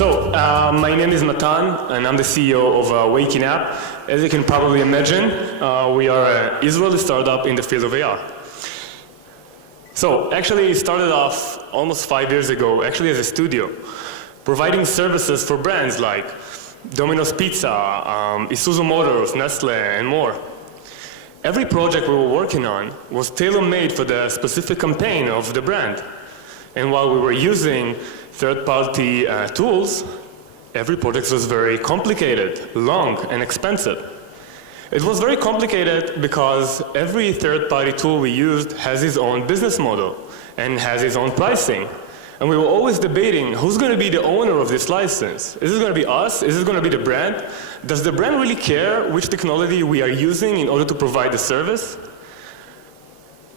My name is Matan, and I'm the CEO of WakingApp. As you can probably imagine, we are an Israeli startup in the field of AR. So actually, it started off almost 5 years ago, actually as a studio, providing services for brands like Domino's Pizza, Isuzu Motors, Nestle, and more. Every project we were working on was tailor-made for the specific campaign of the brand. And while we were using third-party tools, every project was very complicated, long, and expensive. It was very complicated because every third-party tool we used has its own business model and has its own pricing. And we were always debating, who's going to be the owner of this license? Is it going to be us? Is it going to be the brand? Does the brand really care which technology we are using in order to provide the service?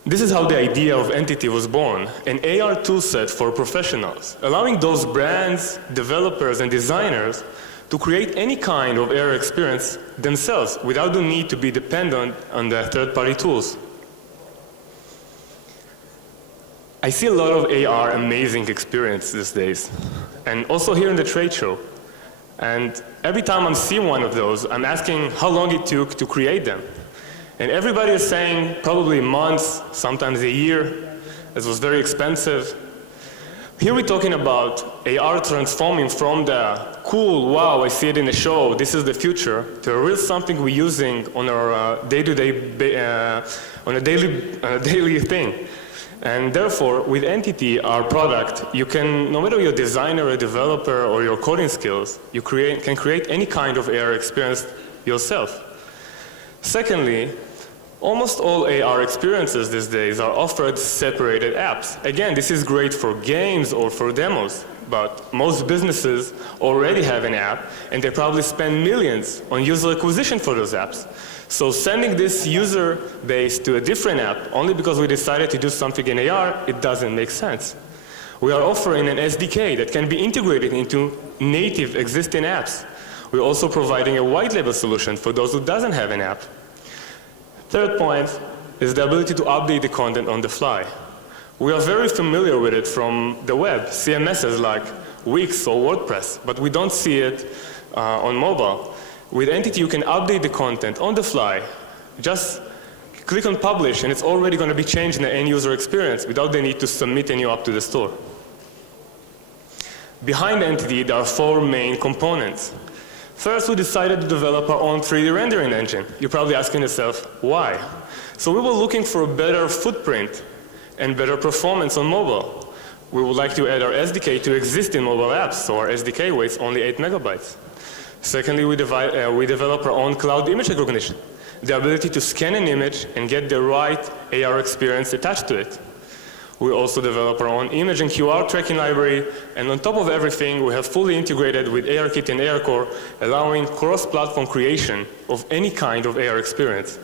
This is how the idea of Entity was born, an AR toolset for professionals, allowing those brands, developers, and designers to create any kind of AR experience themselves without the need to be dependent on the third-party tools. I see a lot of AR amazing experience these days, and also here in the trade show. And every time I'm seeing one of those, I'm asking how long it took to create them. And everybody is saying probably months, sometimes a year. It was very expensive. Here we're talking about AR transforming from the cool, wow, I see it in a show, this is the future, to a real something we're using on our daily thing. And therefore, with Entity, our product, you can, no matter your designer, a developer, or your coding skills, you can create any kind of AR experience yourself. Secondly, almost all AR experiences these days are offered separated apps. Again, this is great for games or for demos, but most businesses already have an app, and they probably spend millions on user acquisition for those apps. So sending this user base to a different app only because we decided to do something in AR, it doesn't make sense. We are offering an SDK that can be integrated into native existing apps. We're also providing a white label solution for those who doesn't have an app. Third point is the ability to update the content on the fly. We are very familiar with it from the web, CMSs like Wix or WordPress, but we don't see it on mobile. With Entity, you can update the content on the fly. Just click on publish, and it's already going to be changed in the end user experience without the need to submit a new app to the store. Behind Entity, there are 4 main components. First, we decided to develop our own 3D rendering engine. You're probably asking yourself, why? So we were looking for a better footprint and better performance on mobile. We would like to add our SDK to existing mobile apps, so our SDK weighs only 8 megabytes. Secondly, we develop our own cloud image recognition, the ability to scan an image and get the right AR experience attached to it. We also develop our own image and QR tracking library, and on top of everything, we have fully integrated with ARKit and ARCore, allowing cross-platform creation of any kind of AR experience.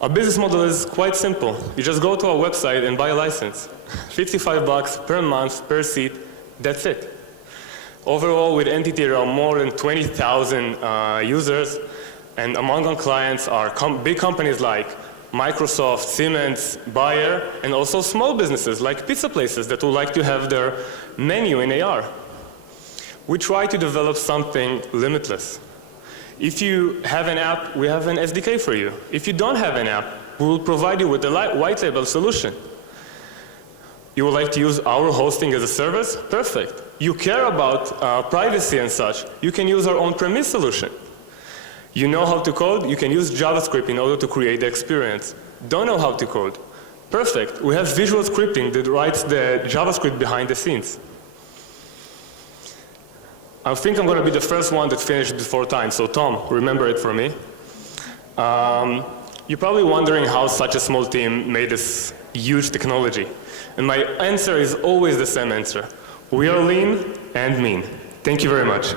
Our business model is quite simple. You just go to our website and buy a license. $55 per month, per seat, that's it. Overall, with Entity, there are more than 20,000 users, and among our clients are big companies like Microsoft, Siemens, Bayer, and also small businesses like pizza places that would like to have their menu in AR. We try to develop something limitless. If you have an app, we have an SDK for you. If you don't have an app, we will provide you with a white label solution. You would like to use our hosting as a service? Perfect. You care about privacy and such, you can use our on-premise solution. You know how to code? You can use JavaScript in order to create the experience. Don't know how to code? Perfect. We have visual scripting that writes the JavaScript behind the scenes. I think I'm going to be the first one that finished before time, so Tom, remember it for me. You're probably wondering how such a small team made this huge technology. And my answer is always the same answer. We are lean and mean. Thank you very much.